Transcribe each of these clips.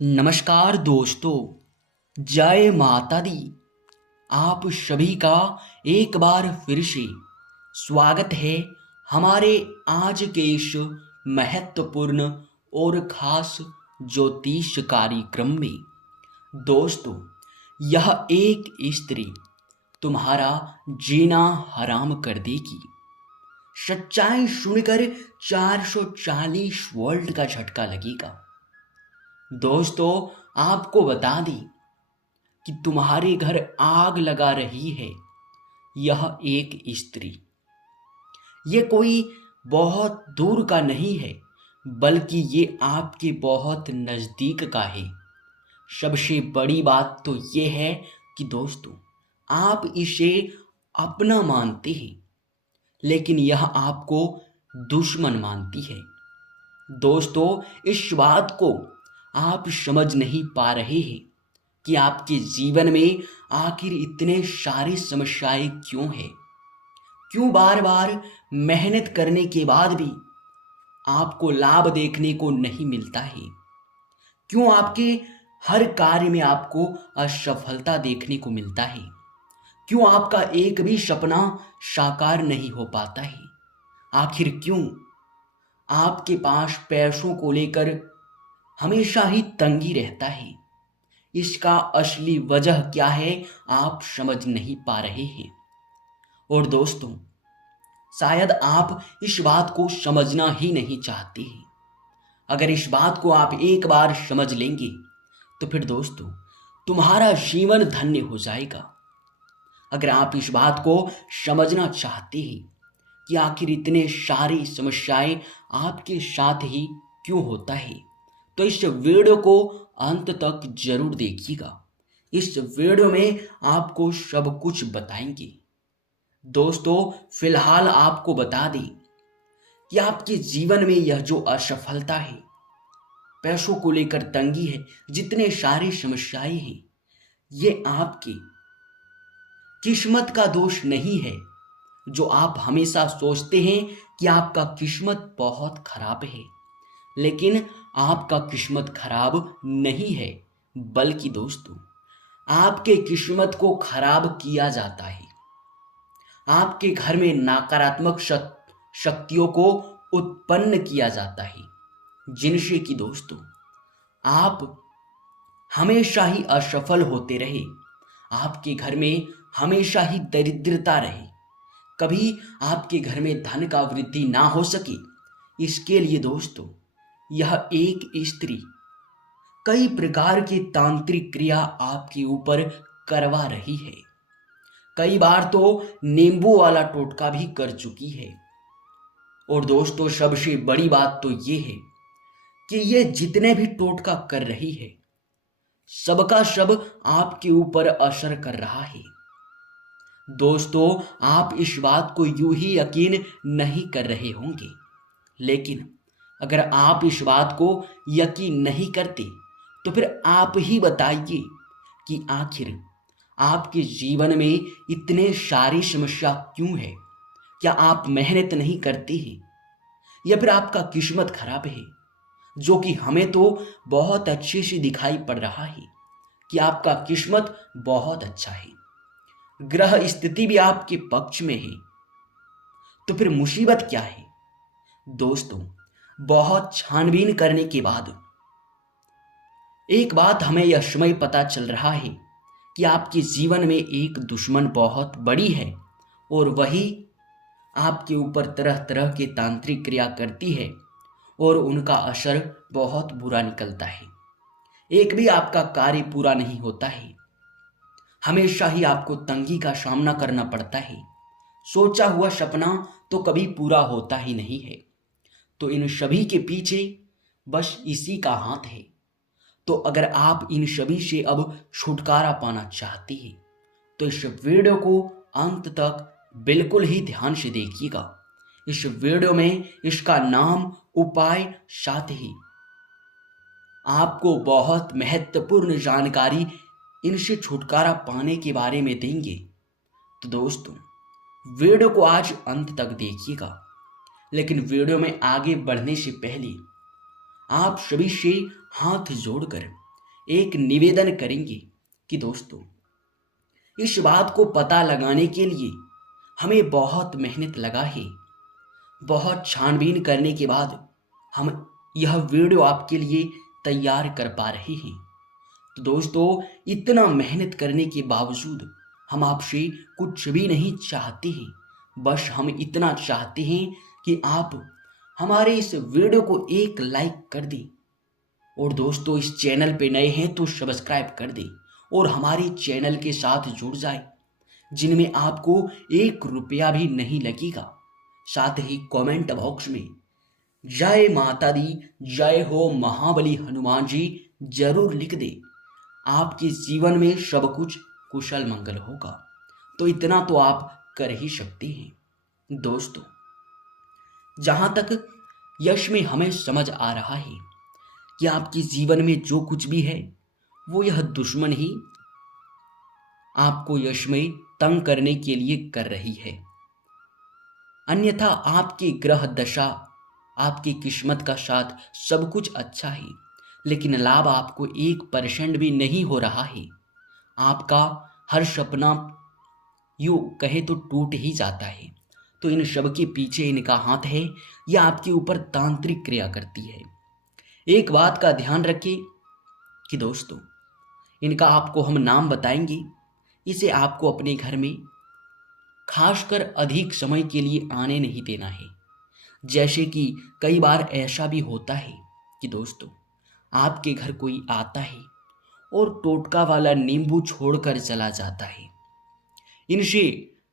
नमस्कार दोस्तों, जय माता दी। आप सभी का एक बार फिर से स्वागत है हमारे आज के इस महत्वपूर्ण और खास ज्योतिष कार्यक्रम में। दोस्तों, यह एक स्त्री तुम्हारा जीना हराम कर देगी। सच्चाई सुनकर 440 वोल्ट का झटका लगेगा। दोस्तों, आपको बता दें कि तुम्हारे घर आग लगा रही है यह एक स्त्री। ये कोई बहुत दूर का नहीं है, बल्कि ये आपके बहुत नज़दीक का है। सबसे बड़ी बात तो ये है कि दोस्तों, आप इसे अपना मानते हैं, लेकिन यह आपको दुश्मन मानती है। दोस्तों, इस बात को आप समझ नहीं पा रहे हैं कि आपके जीवन में आखिर इतने सारी समस्याएं क्यों हैं। क्यों बार बार मेहनत करने के बाद भी आपको लाभ देखने को नहीं मिलता है। क्यों आपके हर कार्य में आपको असफलता देखने को मिलता है। क्यों आपका एक भी सपना साकार नहीं हो पाता है। आखिर क्यों आपके पास पैसों को लेकर हमेशा ही तंगी रहता है। इसका असली वजह क्या है, आप समझ नहीं पा रहे हैं। और दोस्तों, शायद आप इस बात को समझना ही नहीं चाहते हैं। अगर इस बात को आप एक बार समझ लेंगे तो फिर दोस्तों, तुम्हारा जीवन धन्य हो जाएगा। अगर आप इस बात को समझना चाहते हैं कि आखिर इतने सारी समस्याएं आपके साथ ही क्यों होता है, तो इस वीडियो को अंत तक जरूर देखिएगा। इस वीडियो में आपको सब कुछ बताएंगे। दोस्तों, फिलहाल आपको बता दें कि आपके जीवन में यह जो असफलता है, पैसों को लेकर तंगी है, जितने सारी समस्याएं हैं, ये आपकी किस्मत का दोष नहीं है। जो आप हमेशा सोचते हैं कि आपका किस्मत बहुत खराब है, लेकिन आपका किस्मत खराब नहीं है, बल्कि दोस्तों, आपके किस्मत को खराब किया जाता है। आपके घर में नकारात्मक शक्तियों को उत्पन्न किया जाता है, जिनसे कि दोस्तों, आप हमेशा ही असफल होते रहे। आपके घर में हमेशा ही दरिद्रता रहे। कभी आपके घर में धन का वृद्धि ना हो सके। इसके लिए दोस्तों, यह एक स्त्री कई प्रकार की तांत्रिक क्रिया आपके ऊपर करवा रही है। कई बार तो नींबू वाला टोटका भी कर चुकी है। और दोस्तों, सबसे बड़ी बात तो ये है कि ये जितने भी टोटका कर रही है, सबका सब आपके ऊपर असर कर रहा है। दोस्तों, आप इस बात को यूं ही यकीन नहीं कर रहे होंगे, लेकिन अगर आप इस बात को यकीन नहीं करते तो फिर आप ही बताइए कि आखिर आपके जीवन में इतने सारी समस्या क्यों है। क्या आप मेहनत नहीं करते हैं, या फिर आपका किस्मत खराब है, जो कि हमें तो बहुत अच्छे से दिखाई पड़ रहा है कि आपका किस्मत बहुत अच्छा है। ग्रह स्थिति भी आपके पक्ष में है, तो फिर मुसीबत क्या है। दोस्तों, बहुत छानबीन करने के बाद एक बात हमें यह समय पता चल रहा है कि आपके जीवन में एक दुश्मन बहुत बड़ी है, और वही आपके ऊपर तरह तरह के तांत्रिक क्रिया करती है, और उनका असर बहुत बुरा निकलता है। एक भी आपका कार्य पूरा नहीं होता है। हमेशा ही आपको तंगी का सामना करना पड़ता है। सोचा हुआ सपना तो कभी पूरा होता ही नहीं है। तो इन सभी के पीछे बस इसी का हाथ है। तो अगर आप इन सभी से अब छुटकारा पाना चाहते हैं, तो इस वीडियो को अंत तक बिल्कुल ही ध्यान से देखिएगा। इस वीडियो में इसका नाम, उपाय, साथ ही आपको बहुत महत्वपूर्ण जानकारी इनसे छुटकारा पाने के बारे में देंगे। तो दोस्तों, वीडियो को आज अंत तक देखिएगा। लेकिन वीडियो में आगे बढ़ने से पहले आप सभी से हाथ जोड़कर एक निवेदन करेंगे कि दोस्तों, इस बात को पता लगाने के लिए हमें बहुत मेहनत लगा है। बहुत छानबीन करने के बाद हम यह वीडियो आपके लिए तैयार कर पा रहे हैं। तो दोस्तों, इतना मेहनत करने के बावजूद हम आपसे कुछ भी नहीं चाहते हैं। बस हम इतना चाहते हैं कि आप हमारे इस वीडियो को एक लाइक कर दें, और दोस्तों, इस चैनल पे नए हैं तो सब्सक्राइब कर दें और हमारे चैनल के साथ जुड़ जाए, जिनमें आपको 1 रुपया भी नहीं लगेगा। साथ ही कमेंट बॉक्स में जय माता दी, जय हो महाबली हनुमान जी जरूर लिख दे। आपके जीवन में सब कुछ कुशल मंगल होगा। तो इतना तो आप कर ही सकते हैं। दोस्तों, जहां तक यश में हमें समझ आ रहा है कि आपके जीवन में जो कुछ भी है वो यह दुश्मन ही आपको यश में तंग करने के लिए कर रही है। अन्यथा आपकी ग्रह दशा, आपकी किस्मत का साथ सब कुछ अच्छा है, लेकिन लाभ आपको 1% भी नहीं हो रहा है। आपका हर सपना यूं कहे तो टूट ही जाता है। तो इन सब के पीछे इनका हाथ है, यह आपके ऊपर तांत्रिक क्रिया करती है। एक बात का ध्यान रखिए कि दोस्तों, इनका आपको हम नाम बताएंगे। इसे आपको अपने घर में खासकर अधिक समय के लिए आने नहीं देना है। जैसे कि कई बार ऐसा भी होता है कि दोस्तों, आपके घर कोई आता है और टोटका वाला नींबू छोड़कर चला जाता है। इनसे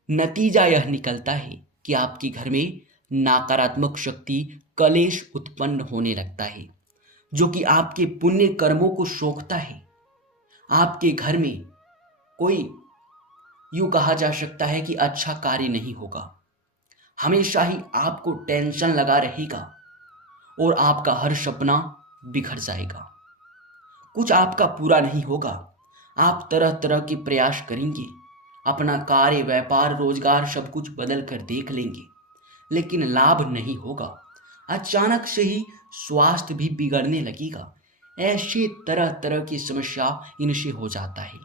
नतीजा यह निकलता है कि आपके घर में नकारात्मक शक्ति, कलेश उत्पन्न होने लगता है, जो कि आपके पुण्य कर्मों को सोखता है। आपके घर में कोई, यूं कहा जा सकता है कि अच्छा कार्य नहीं होगा। हमेशा ही आपको टेंशन लगा रहेगा और आपका हर सपना बिखर जाएगा। कुछ आपका पूरा नहीं होगा। आप तरह तरह के प्रयास करेंगे, अपना कार्य, व्यापार, रोजगार सब कुछ बदल कर देख लेंगे, लेकिन लाभ नहीं होगा। अचानक से ही स्वास्थ्य भी बिगड़ने लगेगा। ऐसी तरह तरह की समस्या इनसे हो जाता है।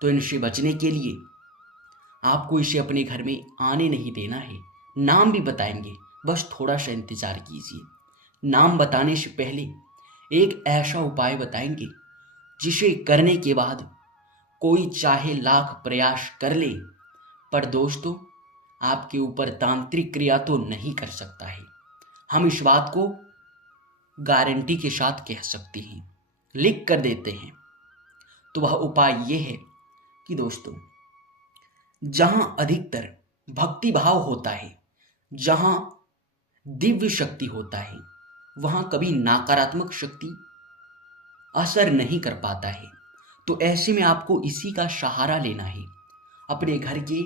तो इनसे बचने के लिए आपको इसे अपने घर में आने नहीं देना है। नाम भी बताएंगे, बस थोड़ा सा इंतजार कीजिए। नाम बताने से पहले एक ऐसा उपाय बताएंगे जिसे करने के बाद कोई चाहे लाख प्रयास कर ले, पर दोस्तों, आपके ऊपर तांत्रिक क्रिया तो नहीं कर सकता है। हम इस बात को गारंटी के साथ कह सकते हैं, लिख कर देते हैं। तो वह उपाय यह है कि दोस्तों, जहां अधिकतर भक्ति भाव होता है, जहां दिव्य शक्ति होता है, वहां कभी नकारात्मक शक्ति असर नहीं कर पाता है। तो ऐसे में आपको इसी का सहारा लेना है। अपने घर के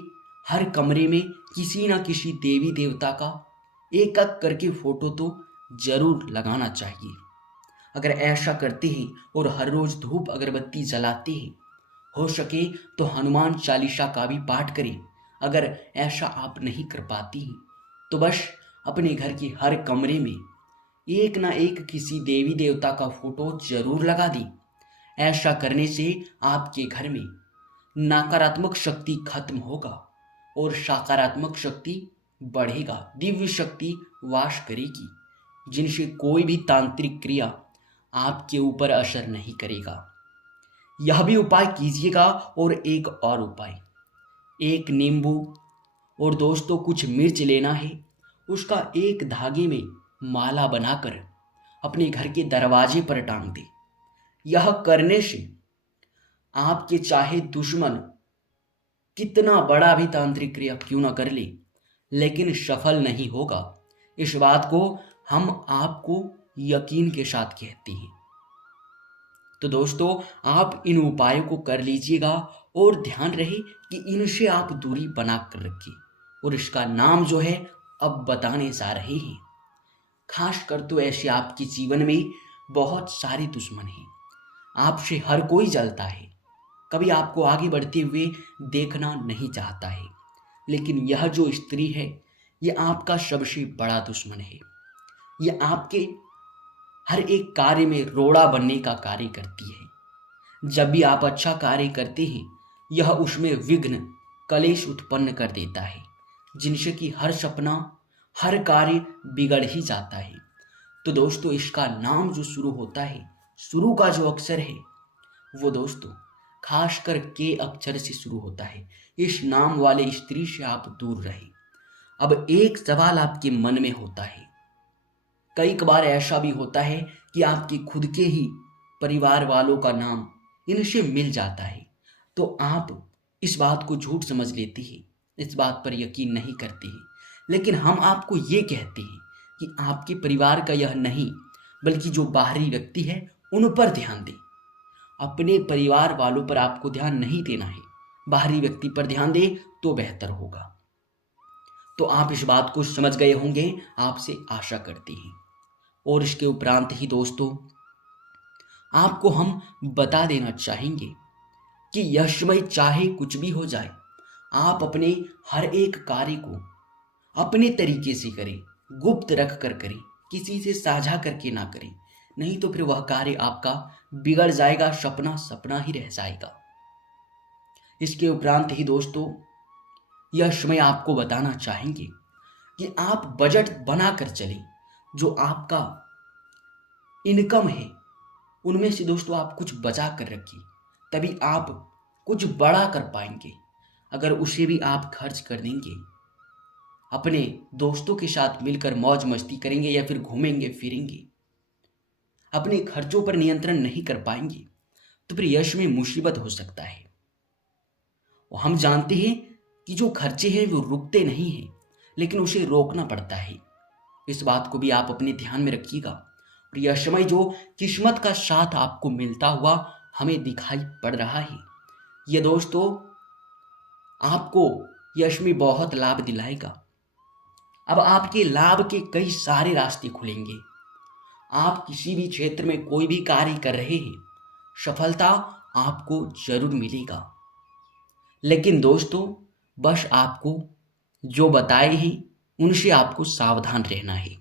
हर कमरे में किसी ना किसी देवी देवता का एक एक करके फोटो तो जरूर लगाना चाहिए। अगर ऐसा करते हैं और हर रोज धूप अगरबत्ती जलाते हैं, हो सके तो हनुमान चालीसा का भी पाठ करें। अगर ऐसा आप नहीं कर पाती हैं तो बस अपने घर के हर कमरे में एक ना एक किसी देवी देवता का फोटो जरूर लगा दी। ऐसा करने से आपके घर में नकारात्मक शक्ति खत्म होगा और सकारात्मक शक्ति बढ़ेगा, दिव्य शक्ति वास करेगी, जिनसे कोई भी तांत्रिक क्रिया आपके ऊपर असर नहीं करेगा। यह भी उपाय कीजिएगा। और एक और उपाय, एक नींबू और दोस्तों कुछ मिर्च लेना है, उसका एक धागे में माला बनाकर अपने घर के दरवाजे पर टांग दे। यह करने से आपके चाहे दुश्मन कितना बड़ा भी तांत्रिक क्रिया क्यों ना कर ले, लेकिन सफल नहीं होगा। इस बात को हम आपको यकीन के साथ कहते हैं। तो दोस्तों, आप इन उपायों को कर लीजिएगा और ध्यान रहे कि इनसे आप दूरी बना कर रखिए। और इसका नाम जो है अब बताने जा रहे हैं। खास कर तो ऐसे आपके जीवन में बहुत सारे दुश्मन हैं, आपसे हर कोई जलता है, कभी आपको आगे बढ़ते हुए देखना नहीं चाहता है, लेकिन यह जो स्त्री है, यह आपका सबसे बड़ा दुश्मन है। यह आपके हर एक कार्य में रोड़ा बनने का कार्य करती है। जब भी आप अच्छा कार्य करते हैं यह उसमें विघ्न कलेश उत्पन्न कर देता है, जिनसे कि हर सपना हर कार्य बिगड़ ही जाता है। तो दोस्तों इसका नाम जो शुरू होता है, शुरू का जो अक्षर है वो दोस्तों खासकर के अक्षर से शुरू होता है। इस नाम वाले स्त्री से आप दूर रहें। अब एक सवाल आपके मन में होता है, कई बार ऐसा भी होता है कि आपके खुद के ही परिवार वालों का नाम इनसे मिल जाता है, तो आप इस बात को झूठ समझ लेती है, इस बात पर यकीन नहीं करती है। लेकिन हम आपको ये कहते हैं कि आपके परिवार का यह नहीं, बल्कि जो बाहरी व्यक्ति है उन पर ध्यान दें। अपने परिवार वालों पर आपको ध्यान नहीं देना है, बाहरी व्यक्ति पर ध्यान दें तो बेहतर होगा। तो आप इस बात को समझ गए होंगे, आपसे आशा करते हैं। और इसके उपरांत ही दोस्तों आपको हम बता देना चाहेंगे कि यह समय चाहे कुछ भी हो जाए, आप अपने हर एक कार्य को अपने तरीके से करें, गुप्त रख कर करें, किसी से साझा करके ना करें, नहीं तो फिर वह कार्य आपका बिगड़ जाएगा, सपना सपना ही रह जाएगा। इसके उपरांत ही दोस्तों यह समय आपको बताना चाहेंगे कि आप बजट बना कर चलें। जो आपका इनकम है उनमें से दोस्तों आप कुछ बचा कर रखिए, तभी आप कुछ बड़ा कर पाएंगे। अगर उसे भी आप खर्च कर देंगे, अपने दोस्तों के साथ मिलकर मौज मस्ती करेंगे या फिर घूमेंगे फिरेंगे, अपने खर्चों पर नियंत्रण नहीं कर पाएंगे, तो फिर यश में मुसीबत हो सकता है। और हम जानते हैं कि जो खर्चे हैं वो रुकते नहीं हैं, लेकिन उसे रोकना पड़ता है। इस बात को भी आप अपने ध्यान में रखिएगा। और यह समय जो किस्मत का साथ आपको मिलता हुआ हमें दिखाई पड़ रहा है, ये दोस्तों आपको यश में बहुत लाभ दिलाएगा। अब आपके लाभ के कई सारे रास्ते खुलेंगे। आप किसी भी क्षेत्र में कोई भी कार्य कर रहे हैं, सफलता आपको जरूर मिलेगा। लेकिन दोस्तों बस आपको जो बताए हैं उनसे आपको सावधान रहना है।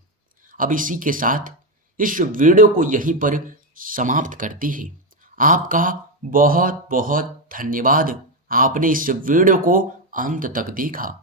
अब इसी के साथ इस वीडियो को यहीं पर समाप्त करते हैं। आपका बहुत बहुत धन्यवाद, आपने इस वीडियो को अंत तक देखा।